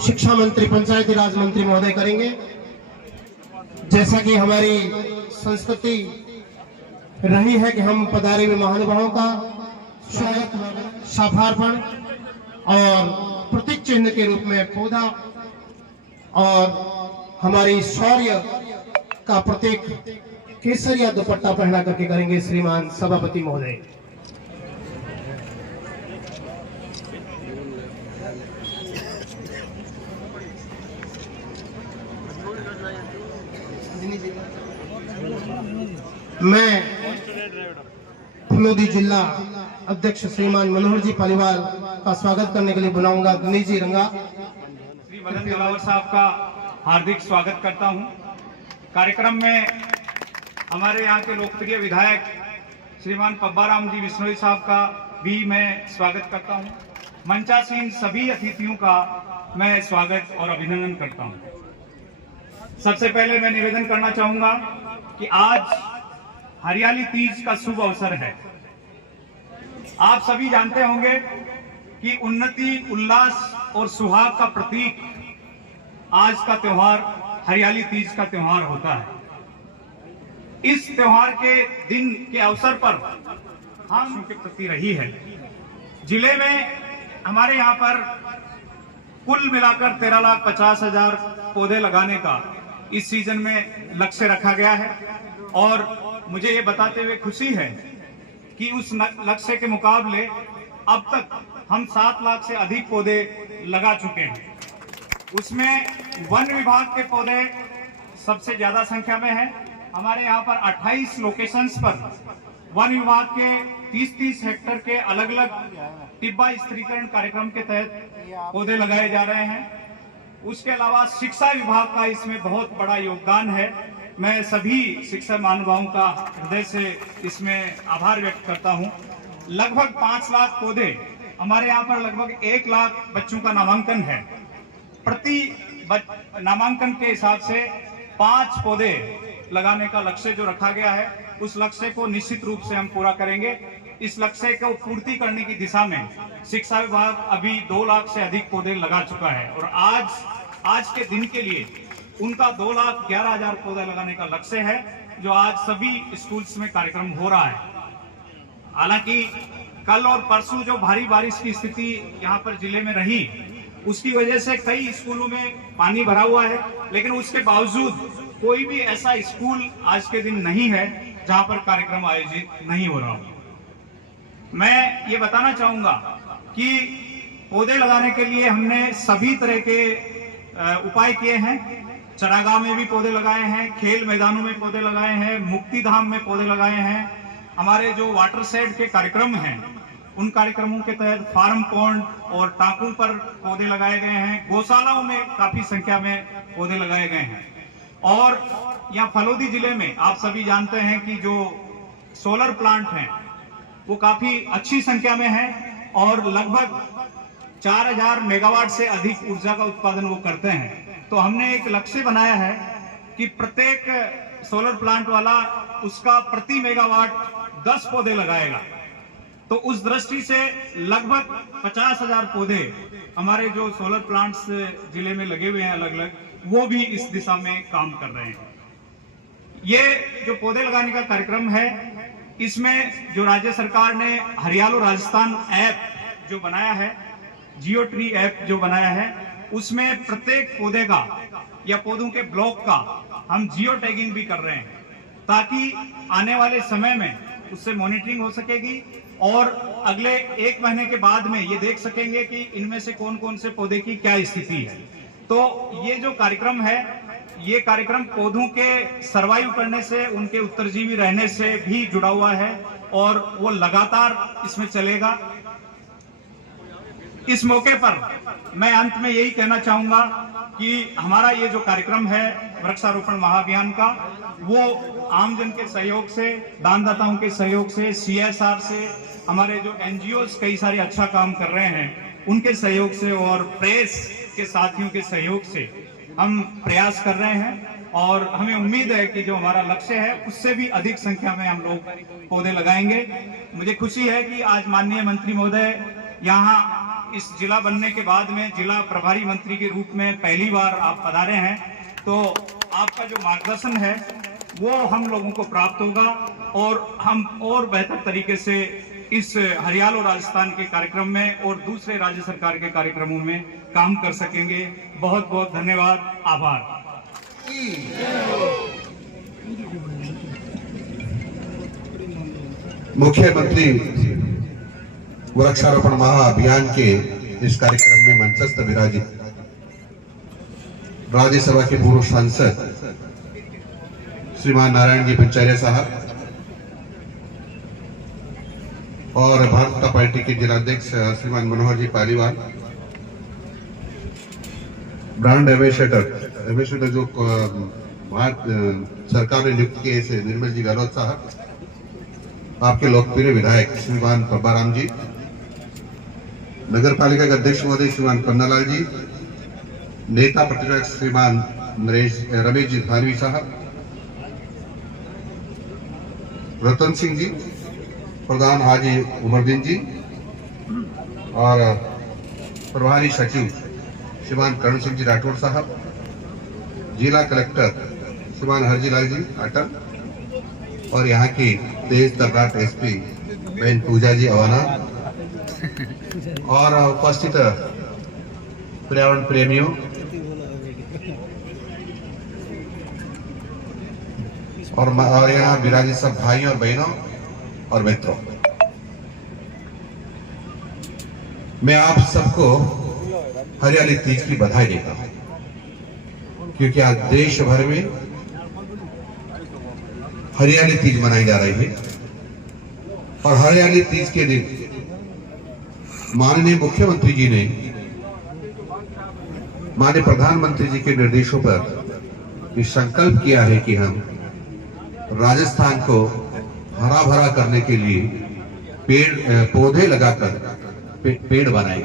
शिक्षा मंत्री, पंचायती राज मंत्री महोदय करेंगे। जैसा कि हमारी संस्कृति रही है कि हम पधारे हुए महानुभावों का स्वागत, शाफार्पण और प्रतीक चिन्ह के रूप में पौधा और हमारी शौर्य का प्रतीक केसरिया दुपट्टा पहना करके करेंगे श्रीमान सभापति महोदय। मैं फलोदी जिला अध्यक्ष श्रीमान मनोहर जी पालीवाल का स्वागत करने के लिए बुलाऊंगा गणेश जी रंगा। श्री मदन दिलावर साहब का हार्दिक स्वागत करता हूं। कार्यक्रम में हमारे यहाँ के लोकप्रिय विधायक श्रीमान पब्बाराम जी बिश्नोई साहब का भी मैं स्वागत करता हूं। मंचासीन सभी अतिथियों का मैं स्वागत और अभिनंदन करता हूं। सबसे पहले मैं निवेदन करना चाहूंगा कि आज हरियाली तीज का शुभ अवसर है। आप सभी जानते होंगे कि उन्नति, उल्लास और सुहाग का प्रतीक आज का त्योहार हरियाली तीज का त्योहार होता है। इस त्योहार के दिन के अवसर पर हम के प्रति रही है। जिले में हमारे यहाँ पर कुल मिलाकर 13,50,000 पौधे लगाने का इस सीजन में लक्ष्य रखा गया है और मुझे ये बताते हुए खुशी है कि उस लक्ष्य के मुकाबले अब तक हम 7 लाख से अधिक पौधे लगा चुके हैं। उसमें वन विभाग के पौधे सबसे ज्यादा संख्या में हैं। हमारे यहाँ पर 28 लोकेशंस पर वन विभाग के 30-30 हेक्टेयर के अलग अलग टिब्बा स्थिरीकरण कार्यक्रम के तहत पौधे लगाए जा रहे हैं। उसके अलावा शिक्षा विभाग का इसमें बहुत बड़ा योगदान है। मैं सभी शिक्षा महानुभावों का हृदय से इसमें आभार व्यक्त करता हूं। लगभग 5 लाख पौधे, हमारे यहाँ पर लगभग 1 लाख बच्चों का नामांकन है। प्रति नामांकन के हिसाब से 5 पौधे लगाने का लक्ष्य जो रखा गया है, उस लक्ष्य को निश्चित रूप से हम पूरा करेंगे। इस लक्ष्य को पूर्ति करने की दिशा में शिक्षा विभाग अभी 2 लाख से अधिक पौधे लगा चुका है और आज के दिन के लिए उनका 2,11,000 पौधे लगाने का लक्ष्य है, जो आज सभी स्कूल्स में कार्यक्रम हो रहा है। हालांकि कल और परसों जो भारी बारिश की स्थिति यहाँ पर जिले में रही, उसकी वजह से कई स्कूलों में पानी भरा हुआ है, लेकिन उसके बावजूद कोई भी ऐसा स्कूल आज के दिन नहीं है जहां पर कार्यक्रम आयोजित नहीं हो रहा हो। मैं ये बताना चाहूंगा कि पौधे लगाने के लिए हमने सभी तरह के उपाय किए हैं। चरागाह में भी पौधे लगाए हैं, खेल मैदानों में पौधे लगाए हैं, मुक्ति धाम में पौधे लगाए हैं। हमारे जो वाटर शेड के कार्यक्रम हैं, उन कार्यक्रमों के तहत फार्म पॉन्ड और टांकों पर पौधे लगाए गए हैं। गौशालाओं में काफी संख्या में पौधे लगाए गए हैं। और यहाँ फलोदी जिले में आप सभी जानते हैं कि जो सोलर प्लांट हैं वो काफी अच्छी संख्या में है और लगभग 4,000 मेगावाट से अधिक ऊर्जा का उत्पादन वो करते हैं। तो हमने एक लक्ष्य बनाया है कि प्रत्येक सोलर प्लांट वाला उसका प्रति मेगावाट 10 पौधे लगाएगा। तो उस दृष्टि से लगभग 50,000 पौधे हमारे जो सोलर प्लांट्स जिले में लगे हुए हैं अलग अलग, वो भी इस दिशा में काम कर रहे हैं। ये जो पौधे लगाने का कार्यक्रम है, इसमें जो राज्य सरकार ने हरियालो राजस्थान ऐप जो बनाया है, जियो ट्री ऐप जो बनाया है, उसमें प्रत्येक पौधे का या पौधों के ब्लॉक का हम जियो टैगिंग भी कर रहे हैं। ताकि आने वाले समय में उससे मॉनिटरिंग हो सकेगी और अगले 1 महीने के बाद में ये देख सकेंगे कि इनमें से कौन कौन से पौधे की क्या स्थिति है। तो ये जो कार्यक्रम है, ये कार्यक्रम पौधों के सर्वाइव करने से, उनके उत्तरजीवी रहने से भी जुड़ा हुआ है और वो लगातार इसमें चलेगा। इस मौके पर मैं अंत में यही कहना चाहूंगा कि हमारा ये जो कार्यक्रम है वृक्षारोपण महाअभियान का, वो आमजन के सहयोग से, दानदाताओं के सहयोग से, CSR से, हमारे जो NGOs कई सारे अच्छा काम कर रहे हैं उनके सहयोग से और प्रेस के साथियों के सहयोग से हम प्रयास कर रहे हैं और हमें उम्मीद है कि जो हमारा लक्ष्य है उससे भी अधिक संख्या में हम लोग पौधे लगाएंगे। मुझे खुशी है कि आज माननीय मंत्री महोदय यहाँ इस जिला बनने के बाद में जिला प्रभारी मंत्री के रूप में पहली बार आप पधारे हैं, तो आपका जो मार्गदर्शन है वो हम लोगों को प्राप्त होगा और हम और बेहतर तरीके से इस हरियाणा और राजस्थान के कार्यक्रम में और दूसरे राज्य सरकार के कार्यक्रमों में काम कर सकेंगे। बहुत बहुत धन्यवाद, आभार। मुख्यमंत्री वृक्षारोपण महाअभियान के इस कार्यक्रम में मंचस्थ विराजित राज्यसभा के पूर्व सांसद श्रीमान नारायण जी पंचारिया साहब और भारतीय जनता पार्टी के जिलाध्यक्ष श्रीमान मनोहर जी पालीवाल, ब्रांड एम्बेसडर जो भारत सरकार ने नियुक्त किए से निर्मल जी गहलोत साहब, आपके लोकप्रिय विधायक श्रीमान पब्बा राम जी, नगर पालिका के अध्यक्ष महोदय श्रीमान पन्नालाल जी, नेता प्रतिपक्ष श्रीमान रमेश जी धानवी साहब, रतन सिंह जी, प्रधान हाजी उमरदीन जी और प्रभारी सचिव श्रीमान करण सिंह जी राठौड़ साहब, जिला कलेक्टर श्रीमान हरजी लाल जी अटल और यहाँ की तेज तर्राट SP बहन पूजा जी अवाना और उपस्थित पर्यावरण प्रेमियों, और यहाँ विराजित सब भाइयों और बहनों और मित्रों, मैं आप सबको हरियाली तीज की बधाई देता हूं, क्योंकि आज देश भर में हरियाली तीज मनाई जा रही है और हरियाली तीज के दिन माननीय मुख्यमंत्री जी ने माननीय प्रधानमंत्री जी के निर्देशों पर ये संकल्प किया है कि हम राजस्थान को हरा भरा करने के लिए पौधे लगाकर पेड़ बनाए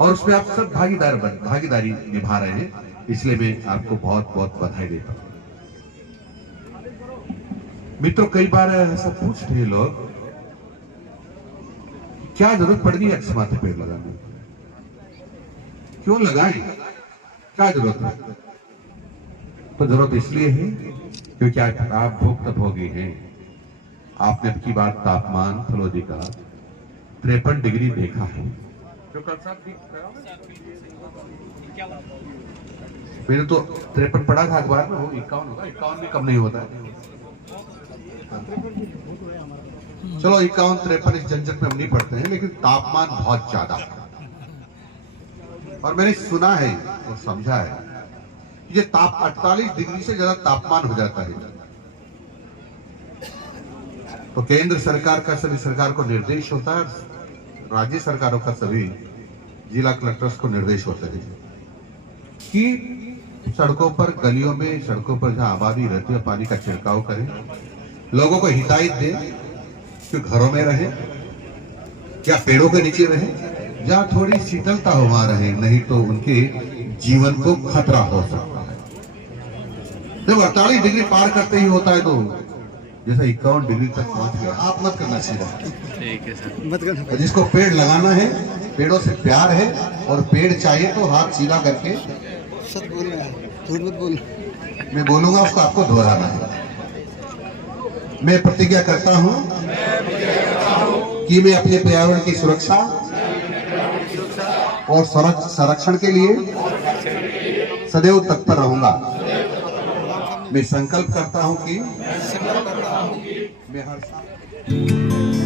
और उसमें आप सब भागीदारी निभा रहे हैं, इसलिए मैं आपको बहुत बहुत बधाई देता हूं। मित्रों, कई बार ऐसा पूछ रहे लोग क्या जरूरत पड़ गई अक्षमाते पेड़ लगाने, क्यों लगाएं, क्या जरूरत है? तो जरूरत इसलिए है क्योंकि आप भुक्तभोगी हैं। आपने अब की बार तापमान फलोदी का 53 डिग्री देखा है, जो कल साहब मैंने तो 53 पढ़ा था अखबार में, वो 51 होगा, 51 भी कम नहीं होता है। चलो 51-53 इस झंझट में हम नहीं पढ़ते हैं, लेकिन तापमान बहुत ज्यादा है और मैंने सुना है और समझा है ये 48 डिग्री से ज्यादा तापमान हो जाता है। तो केंद्र सरकार का सभी सरकार को निर्देश होता है, राज्य सरकारों का सभी जिला कलेक्टर्स को निर्देश होता है कि सड़कों पर, गलियों में, सड़कों पर जहां आबादी रहती है पानी का छिड़काव करें, लोगों को हिदायत दें कि घरों में रहे या पेड़ों के नीचे रहे, जहां थोड़ी शीतलता हो वहां रहे, नहीं तो उनके जीवन को खतरा हो सकता है। जब 48 डिग्री पार करते ही होता है तो जैसा 51 डिग्री तक पहुंच गया, आप मत करना सीधा, ठीक है सर, मत करना। जिसको पेड़ लगाना है, पेड़ों से प्यार है और पेड़ चाहिए तो हाथ सीधा करके सच बोल रहा है, झूठ मत बोल, मैं बोलूंगा उसको आपको दोहराना है। मैं प्रतिज्ञा करता हूं कि मैं अपने पर्यावरण की सुरक्षा और संरक्षण के लिए सदैव तत्पर रहूंगा। मैं संकल्प करता हूं कि मैं हर साल